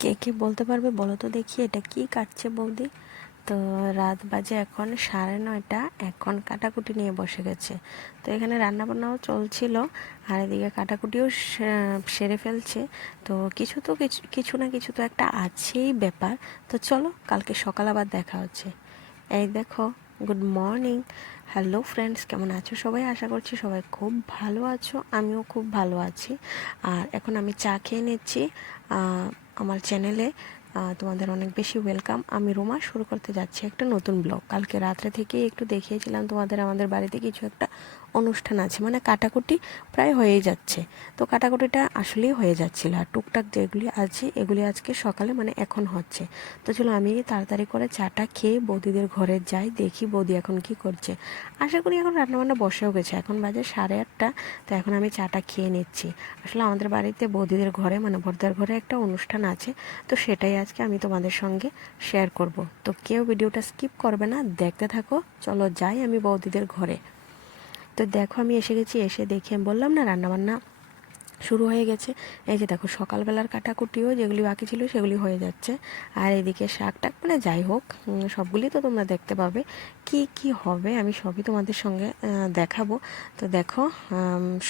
কে কে বলতে পারবে বলো তো দেখি এটা কি কাটছে বৌদি? তো রাত বাজে এখন সাড়ে নয়টা, এখন কাটাকুটি নিয়ে বসে গেছে। তো এখানে রান্নাবান্নাও চলছিল, আর এদিকে কাটাকুটিও সেরে ফেলছে। তো কিছু তো কিছু কিছু না কিছু তো একটা আছেই ব্যাপার। তো চলো কালকে সকাল আবার দেখা হচ্ছে। এই দেখো, গুড মর্নিং। হ্যালো ফ্রেন্ডস, কেমন আছো সবাই? আশা করছি সবাই খুব ভালো আছো, আমিও খুব ভালো আছি। আর এখন আমি চা খেয়ে নিচ্ছি। আমার চ্যানেলে তোমাদের অনেক বেশি ওয়েলকাম আমি রোমা, শুরু করতে যাচ্ছি একটা নতুন ব্লগ কালকে রাত্রে থেকেই একটু দেখিয়েছিলাম তোমাদের, আমাদের বাড়িতে কিছু একটা অনুষ্ঠান আছে মানে কাটাকুটি প্রায় হয়েই যাচ্ছে। তো কাটাকুটিটা আসলেই হয়ে যাচ্ছিল, আর টুকটাক যেগুলি আছে, এগুলি আজকে সকালে মানে এখন হচ্ছে। তো চলো আমি তাড়াতাড়ি করে চাটা খেয়ে বৌদিদের ঘরে যাই, দেখি বৌদি এখন কি করছে। আশা করি এখন রান্নাবান্না বসেও গেছে, এখন বাজে সাড়ে আটটা, তো এখন আমি চাটা খেয়ে নিচ্ছি। আসলে আমাদের বাড়িতে বৌদিদের ঘরে মানে বর্দার ঘরে একটা অনুষ্ঠান আছে, তো সেটাই আজকে আমি তোমাদের সঙ্গে শেয়ার করব। তো কেউ ভিডিওটা স্কিপ করবে না, দেখতে থাকো। চলো যাই আমি বৌদিদের ঘরে। তো দেখো আমি এসে গেছি, এসে দেখে বললাম, না, রান্নাবান্না শুরু হয়ে গেছে। এই যে দেখো, সকালবেলার কাটাকুটিও যেগুলি বাকি ছিল সেগুলি হয়ে যাচ্ছে। আর এদিকে শাক টাক মানে যাই হোক সবগুলি তো তোমরা দেখতে পাবে। কি কি হবে আমি সবই তোমাদের সঙ্গে দেখাবো। তো দেখো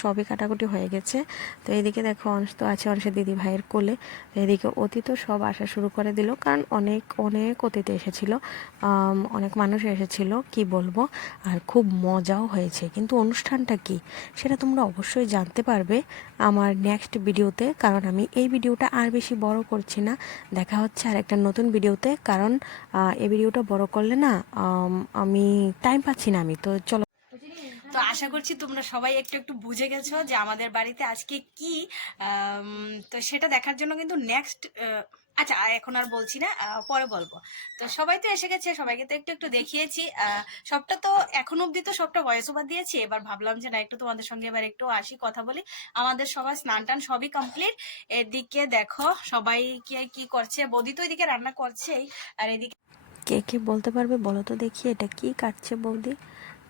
সবই কাটাকুটি হয়ে গেছে। তো এদিকে দেখো অংশ তো আছে অংশের দিদি ভাইয়ের কোলে। তো এদিকে অতীতও সব আসা শুরু করে দিল, কারণ অনেক অনেক অতীতে এসেছিল। অনেক মানুষ এসেছিল, কি বলব? আর খুব মজাও হয়েছে। কিন্তু অনুষ্ঠানটা কি? সেটা তোমরা অবশ্যই জানতে পারবে। আমার নেক্সট ভিডিওতে, কারণ আমি এই ভিডিওটা আর বেশি বড় করছি না। দেখা হচ্ছে আর একটা নতুন ভিডিওতে, কারণ এই ভিডিওটা বড় করলে না, আমি টাইম পাচ্ছি না আমি। তো চলো তো আশা করছি তোমরা সবাই একটু একটু বুঝে গেছো যে আমাদের বাড়িতে আজকে কি তো সেটা দেখার জন্য কিন্তু নেক্সট আচ্ছা এখন আর বলছি না পরে বলব। তো সবাই তো এসে গেছে, সবাইকে তো একটু একটু দেখিয়েছি সবটা তো এখন অব্দি তো সবটা ভয়েস ওভার দিয়েছি, এবার ভাবলাম যে না, একটু তোমাদের সঙ্গে এবার একটু আসি, কথা বলি। আমাদের সবার স্নান টান সবই কমপ্লিট এদিকে দেখো, সবাই কি কি করছে? বৌদি তো এদিকে রান্না করছেই, আর এদিকে কে কে বলতে পারবে বলো তো দেখি, এটা কি কাটছে বৌদি?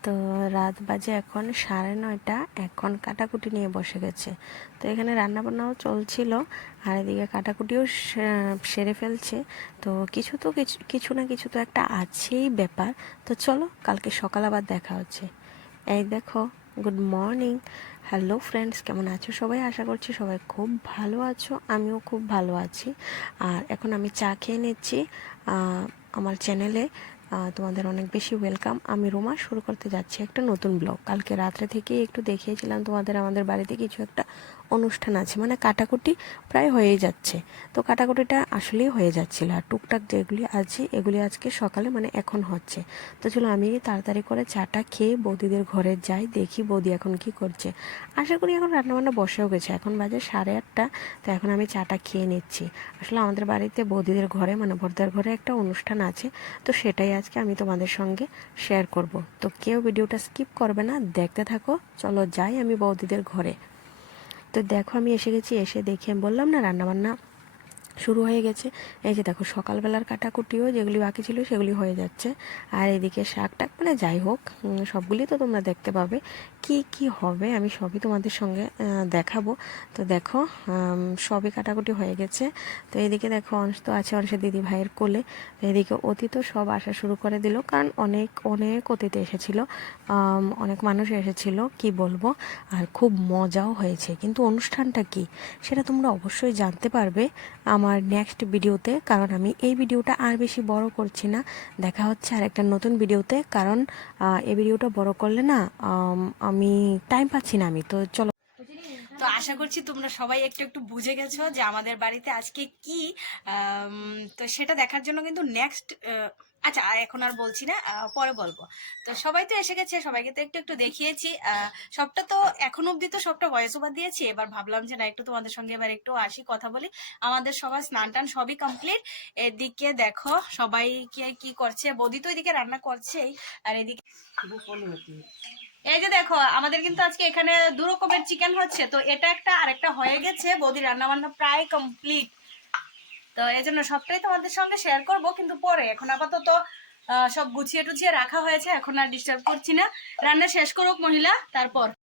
তো রাত বাজে এখন, সাড়ে নয়টা। এখন কাটাকুটি নিয়ে বসে গেছে। তো এখানে রান্নাবান্নাও চলছিল, আর এদিকে কাটাকুটিও সেরে ফেলছে। তো কিছু তো কিছু কিছু না কিছু তো একটা আছেই ব্যাপার। তো চলো, কালকে সকাল আবার দেখা হচ্ছে। এই দেখো, গুড মর্নিং। হ্যালো ফ্রেন্ডস, কেমন আছো সবাই? আশা করছি সবাই খুব ভালো আছো, আমিও খুব ভালো আছি। আর এখন আমি চা খেয়ে নিচ্ছি আমার চ্যানেলে। তোমাদের অনেক বেশি ওয়েলকাম আমি রোমা, শুরু করতে যাচ্ছি একটা নতুন ব্লগ কালকে রাত্রে থেকেই একটু দেখিয়েছিলাম তোমাদের, আমাদের বাড়িতে কিছু একটা অনুষ্ঠান আছে। মানে কাটাকুটি প্রায় হয়েই যাচ্ছে। তো কাটাকুটিটা আসলেই হয়ে যাচ্ছিল। আর টুকটাক যেগুলি আছে, এগুলি আজকে সকালে মানে এখন হচ্ছে। তো চলো আমি তাড়াতাড়ি করে চাটা খেয়ে বৌদিদের ঘরে যাই, দেখি বৌদি এখন কি করছে। আশা করি এখন রান্নাবান্না বসেও গেছে। এখন বাজে সাড়ে আটটা। তো এখন আমি চাটা খেয়ে নিচ্ছি। আসলে আমাদের বাড়িতে বৌদিদের ঘরে মানে বর্দার ঘরে একটা অনুষ্ঠান আছে। তো সেটাই আজকে আমি তোমাদের সঙ্গে শেয়ার করব। তো কেউ ভিডিওটা স্কিপ করবে না, দেখতে থাকো। চলো যাই আমি বৌদিদের ঘরে। তো দেখো আমি এসে গেছি, এসে দেখে বললাম, না, রান্নাবান্না শুরু হয়ে গেছে। এই যে দেখো, সকালবেলার কাটাকুটিও যেগুলি বাকি ছিল সেগুলি হয়ে যাচ্ছে। আর এদিকে শাক টাক মানে যাই হোক সবগুলি তো তোমরা দেখতে পাবে। কি কি হবে আমি সবই তোমাদের সঙ্গে দেখাবো। তো দেখো সবই কাটাকুটি হয়ে গেছে। তো এদিকে দেখো অংশ তো আছে অংশের দিদি ভাইয়ের কোলে। তো এদিকে অতীতও সব আসা শুরু করে দিল, কারণ অনেক অনেক অতীতে এসেছিল। অনেক মানুষ এসেছিল, কি বলব? আর খুব মজাও হয়েছে। কিন্তু অনুষ্ঠানটা কি? সেটা তোমরা অবশ্যই জানতে পারবে। আমার নেক্সট ভিডিওতে কারণ আমি এই ভিডিওটা আর বেশি বড় করছি না। দেখা হচ্ছে আর একটা নতুন ভিডিওতে কারণ এই ভিডিওটা বড় করলে না, আমি টাইম পাচ্ছি না আমি। তো চলো। তো আশা করছি তোমরা সবাই একটু একটু বুঝে গেছো যে আমাদের বাড়িতে আজকে কি তো সেটা দেখার জন্য কিন্তু নেক্সট আচ্ছা এখন আর বলছি না পরে বলব। তো সবাই তো এসে গেছে সবাইকে তো একটু একটু দেখিয়েছি। সবটা তো এখন অব্দি তো সবটা ভয়েস ওভার দিয়েছি। এবার ভাবলাম যে না একটু তোমাদের সঙ্গে এবার একটু আসি কথা বলি। আমাদের সবার স্নান টান সবই কমপ্লিট এদিকে দেখো সবাই কি কি করছে? বৌদি তো এদিকে রান্না করছেই আর এদিকে এই যে দেখো আমাদের কিন্তু আজকে এখানে দু রকমের চিকেন হচ্ছে। তো এটা একটা আরেকটা হয়ে গেছে বৌদি রান্না বান্না প্রায় কমপ্লিট তো এই জন্য সবটাই তোমাদের সঙ্গে শেয়ার করব, কিন্তু পরে। এখন আপাতত সব গুছিয়ে টুছিয়ে রাখা হয়েছে, এখন আর ডিস্টার্ব করছি না। রান্না শেষ করুক মহিলা, তারপর।